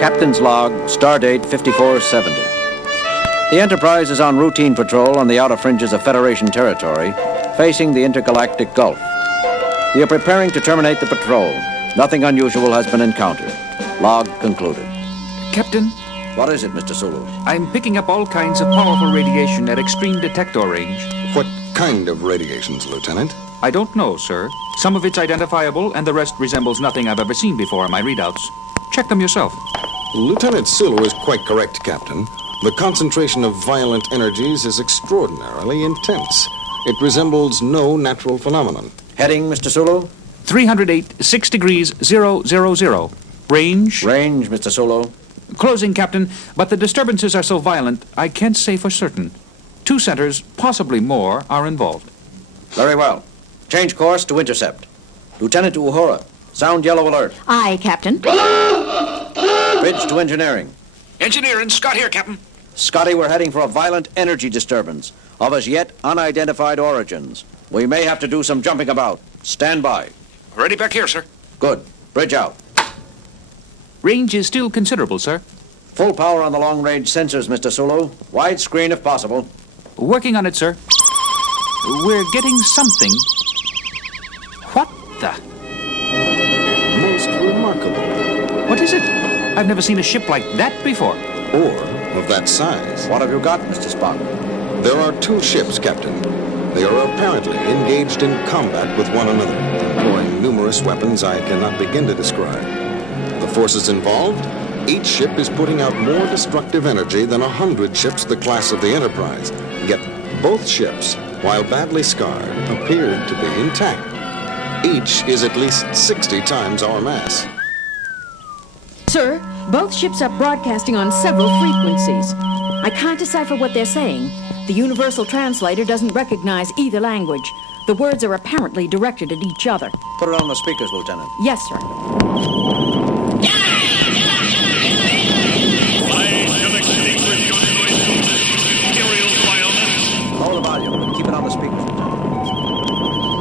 Captain's log, stardate 5470. The Enterprise is on routine patrol on the outer fringes of Federation territory, facing the intergalactic Gulf. We are preparing to terminate the patrol. Nothing unusual has been encountered. Log concluded. Captain? What is it, Mr. Sulu? I'm picking up all kinds of powerful radiation at extreme detector range. What kind of radiations, Lieutenant? I don't know, sir. Some of it's identifiable, and the rest resembles nothing I've ever seen before in my readouts. Check them yourself. Lieutenant Sulu is quite correct, Captain. The concentration of violent energies is extraordinarily intense. It resembles no natural phenomenon. Heading, Mr. Sulu? 308, 6 degrees, 000. Range? Range, Mr. Sulu. Closing, Captain, but the disturbances are so violent, I can't say for certain. 2 centers, possibly more, are involved. Very well. Change course to intercept. Lieutenant Uhura, sound yellow alert. Aye, Captain. Bridge to engineering. Engineering, Scott here, Captain. Scotty, we're heading for a violent energy disturbance of as yet unidentified origins. We may have to do some jumping about. Stand by. Ready back here, sir. Good. Bridge out. Range is still considerable, sir. Full power on the long-range sensors, Mr. Sulu. Wide screen if possible. Working on it, sir. We're getting something. What the? Most remarkable. What is it? I've never seen a ship like that before. Or of that size. What have you got, Mr. Spock? There are 2 ships, Captain. They are apparently engaged in combat with one another, employing numerous weapons I cannot begin to describe. The forces involved, each ship is putting out more destructive energy than 100 ships the class of the Enterprise. Yet both ships, while badly scarred, appeared to be intact. Each is at least 60 times our mass. Sir, both ships are broadcasting on several frequencies. I can't decipher what they're saying. The universal translator doesn't recognize either language. The words are apparently directed at each other. Put it on the speakers, Lieutenant. Yes, sir. Lower the volume and keep it on the speakers, Lieutenant.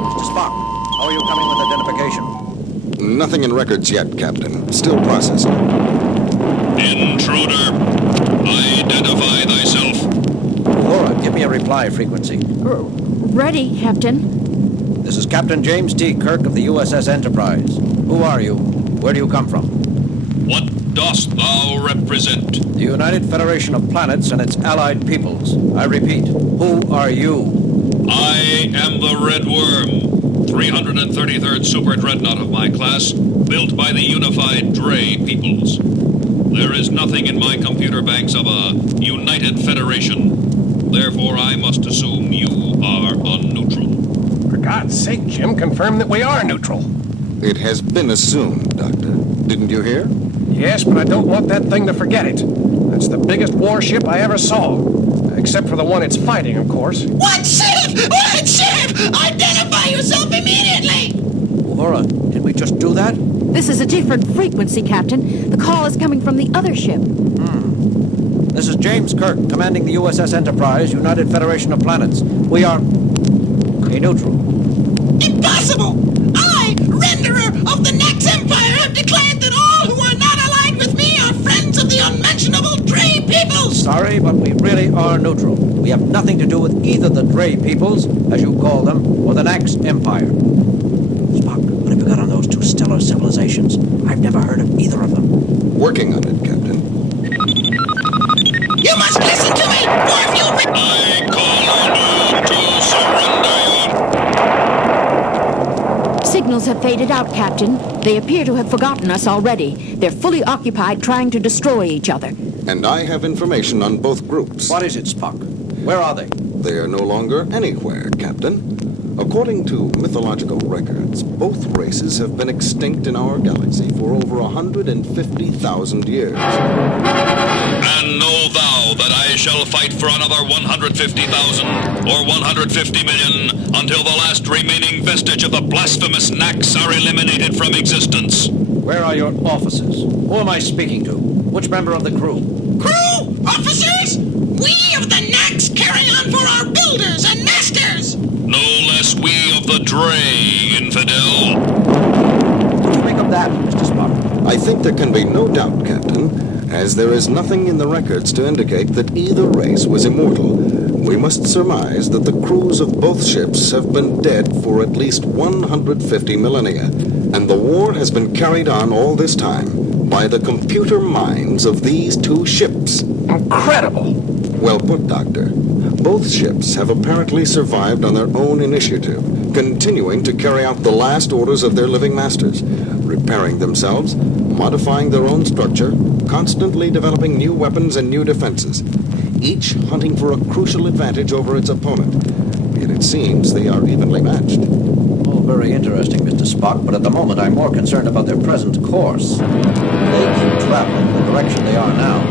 Mr. Spock, how are you coming with identification? Nothing in records yet, Captain. Still processing. Intruder, identify thyself. Uhura, give me a reply frequency. Ready, Captain. This is Captain James T. Kirk of the USS Enterprise. Who are you? Where do you come from? What dost thou represent? The United Federation of Planets and its allied peoples. I repeat, who are you? I am the Red Worm, 333rd Super Dreadnought of my class, built by the unified Dre peoples. There is nothing in my computer banks of a United Federation. Therefore, I must assume you are unneutral. For God's sake, Jim, confirm that we are neutral. It has been assumed, Doctor. Didn't you hear? Yes, but I don't want that thing to forget it. That's the biggest warship I ever saw. Except for the one it's fighting, of course. What ship? What ship? Identify yourself immediately! Uhura, did we just do that? This is a different frequency, Captain. The call is coming from the other ship. This is James Kirk, commanding the USS Enterprise, United Federation of Planets. We are a neutral. Impossible! I, renderer of the Nex Empire, have declared that all who are not allied with me are friends of the unmentionable Dre peoples! Sorry, but we really are neutral. We have nothing to do with either the Dre peoples, as you call them, or the Nex Empire. Spock, what have you got on those 2 stellar civilizations? I've never heard of either of them. Working on it, Captain. You must listen to me, or if you... I call on you to surrender your... Signals have faded out, Captain. They appear to have forgotten us already. They're fully occupied trying to destroy each other. And I have information on both groups. What is it, Spock? Where are they? They are no longer anywhere, Captain. According to mythological records, both races have been extinct in our galaxy for over 150,000 years. And know thou that I shall fight for another 150,000 or 150 million until the last remaining vestige of the blasphemous Nax are eliminated from existence. Where are your officers? Who am I speaking to? Which member of the crew? Crew? Officers? We of the Nax carry on for our builders and masters! No less we of the Dre, infidel. Did you make a about that, Mr. Spock? I think there can be no doubt, Captain, as there is nothing in the records to indicate that either race was immortal. We must surmise that the crews of both ships have been dead for at least 150 millennia, and the war has been carried on all this time by the computer minds of these two ships. Incredible. Well put, Doctor. Both ships have apparently survived on their own initiative, continuing to carry out the last orders of their living masters, repairing themselves, modifying their own structure, constantly developing new weapons and new defenses, each hunting for a crucial advantage over its opponent. Yet it seems they are evenly matched. All very interesting, Mr. Spock, but at the moment I'm more concerned about their present course. If they keep traveling the direction they are now,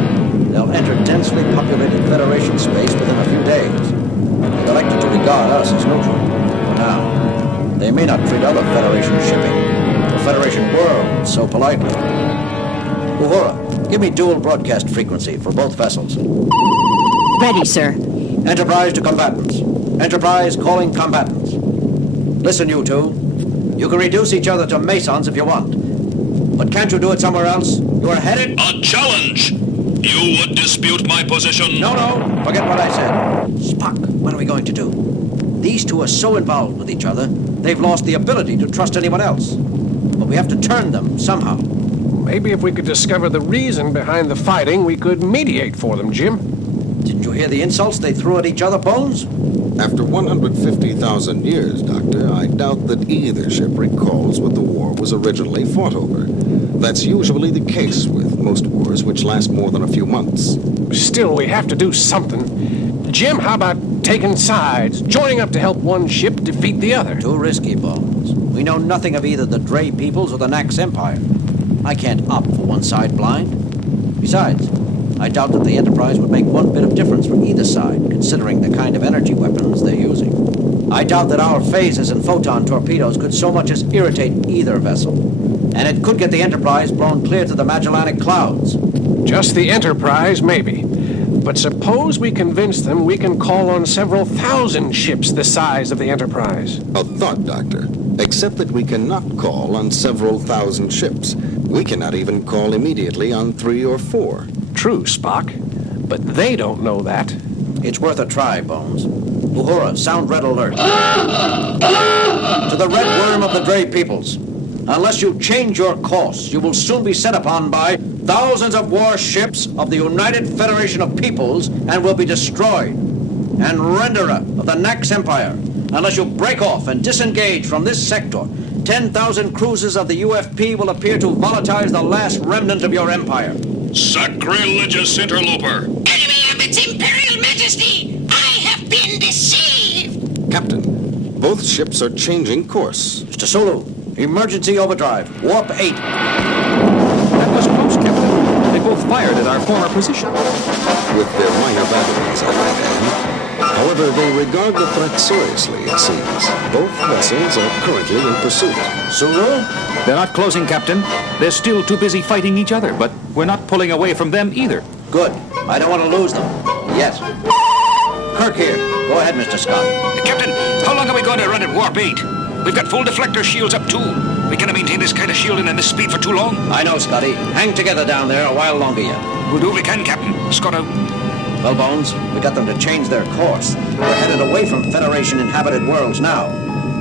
they'll enter densely populated Federation space within a few days. They've elected to regard us as neutral. For now. They may not treat other Federation shipping, or Federation worlds, so politely. Uhura, give me dual broadcast frequency for both vessels. Ready, sir. Enterprise to combatants. Enterprise calling combatants. Listen, you two. You can reduce each other to Masons if you want. But can't you do it somewhere else? You are headed... A challenge! You would dispute my position? No, forget what I said. Spock, what are we going to do? These two are so involved with each other, they've lost the ability to trust anyone else. But we have to turn them somehow. Maybe if we could discover the reason behind the fighting, we could mediate for them, Jim. Didn't you hear the insults they threw at each other, Bones? After 150,000 years, Doctor, I doubt that either ship recalls what the war was originally fought over. That's usually the case with most wars which last more than a few months. Still, we have to do something. Jim, how about taking sides, joining up to help one ship defeat the other? Too risky, Bones. We know nothing of either the Dre peoples or the Nax Empire. I can't opt for one side blind. Besides, I doubt that the Enterprise would make one bit of difference for either side, considering the kind of energy weapons they're using. I doubt that our phasers and photon torpedoes could so much as irritate either vessel. And it could get the Enterprise blown clear to the Magellanic Clouds. Just the Enterprise, maybe. But suppose we convince them we can call on several thousand ships the size of the Enterprise. A thought, Doctor. Except that we cannot call on several thousand ships. We cannot even call immediately on 3 or 4. True, Spock. But they don't know that. It's worth a try, Bones. Uhura, sound red alert. To the red worm of the Dre peoples. Unless you change your course, you will soon be set upon by thousands of warships of the United Federation of Peoples and will be destroyed. And renderer of the Nax Empire. Unless you break off and disengage from this sector, 10,000 cruisers of the UFP will appear to volatilize the last remnant of your empire. Sacrilegious interloper! Enemy of its Imperial Majesty, I have been deceived! Captain, both ships are changing course. Mr. Sulu, emergency overdrive, warp 8. That was close, Captain. They both fired at our former position. With their minor batteries, I might add. However, they regard the threat seriously, it seems. Both vessels are currently in pursuit. Sulu? They're not closing, Captain. They're still too busy fighting each other, but we're not pulling away from them either. Good. I don't want to lose them. Yes. Kirk here. Go ahead, Mr. Scott. Captain, how long are we going to run at warp 8? We've got full deflector shields up too. We can't maintain this kind of shielding and this speed for too long. I know, Scotty. Hang together down there a while longer yet. We'll do what we can, Captain. Scott out. Well, Bones, we got them to change their course. We're headed away from Federation-inhabited worlds now.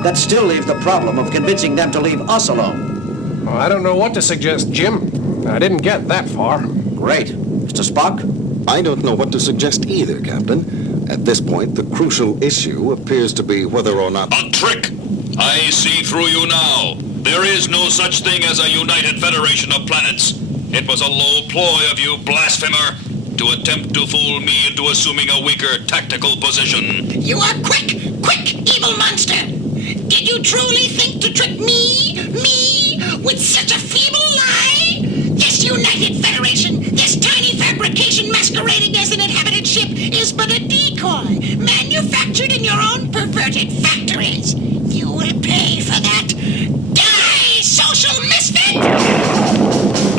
That still leaves the problem of convincing them to leave us alone. Well, I don't know what to suggest, Jim. I didn't get that far. Great. Mr. Spock? I don't know what to suggest either, Captain. At this point, the crucial issue appears to be whether or not... A trick! I see through you now. There is no such thing as a united federation of planets. It was a low ploy of you, blasphemer, to attempt to fool me into assuming a weaker tactical position. You are quick, evil monster! Did you truly think to trick me, with such a feeble lie? This United Federation, this tiny fabrication masquerading as an inhabited ship, is but a decoy, manufactured in your own perverted factories. You will pay for that. Die, social misfit!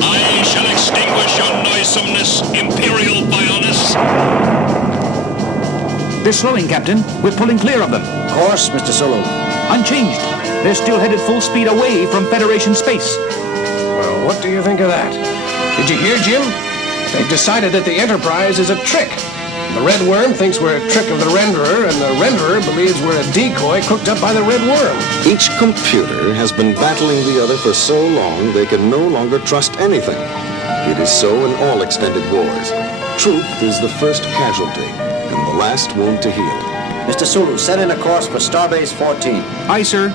I shall extinguish your noisomeness, Imperial Bioness. They're slowing, Captain. We're pulling clear of them. Course, Mr. Sulu. Unchanged. They're still headed full speed away from Federation space. What do you think of that? Did you hear, Jim? They've decided that the Enterprise is a trick. The Red Worm thinks we're a trick of the Renderer, and the Renderer believes we're a decoy cooked up by the Red Worm. Each computer has been battling the other for so long they can no longer trust anything. It is so in all extended wars. Truth is the first casualty, and the last wound to heal. Mr. Sulu, set in a course for Starbase 14. Aye, sir.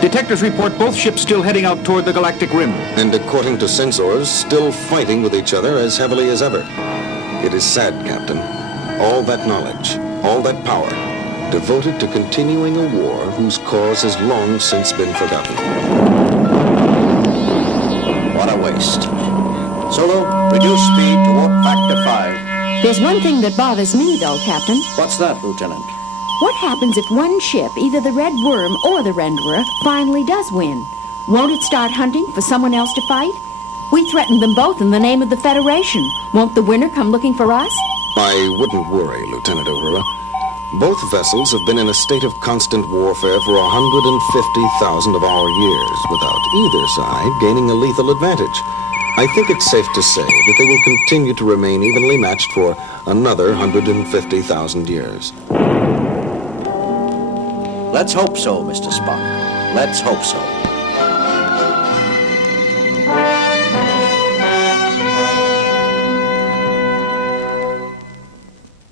Detectors report both ships still heading out toward the galactic rim. And according to sensors, still fighting with each other as heavily as ever. It is sad, Captain. All that knowledge, all that power, devoted to continuing a war whose cause has long since been forgotten. What a waste. Sulu, reduce speed to warp factor 5. There's one thing that bothers me, though, Captain. What's that, Lieutenant? What happens if one ship, either the Red Worm or the Renderer, finally does win? Won't it start hunting for someone else to fight? We threatened them both in the name of the Federation. Won't the winner come looking for us? I wouldn't worry, Lieutenant Uhura. Both vessels have been in a state of constant warfare for 150,000 of our years, without either side gaining a lethal advantage. I think it's safe to say that they will continue to remain evenly matched for another 150,000 years. Let's hope so, Mr. Spock. Let's hope so.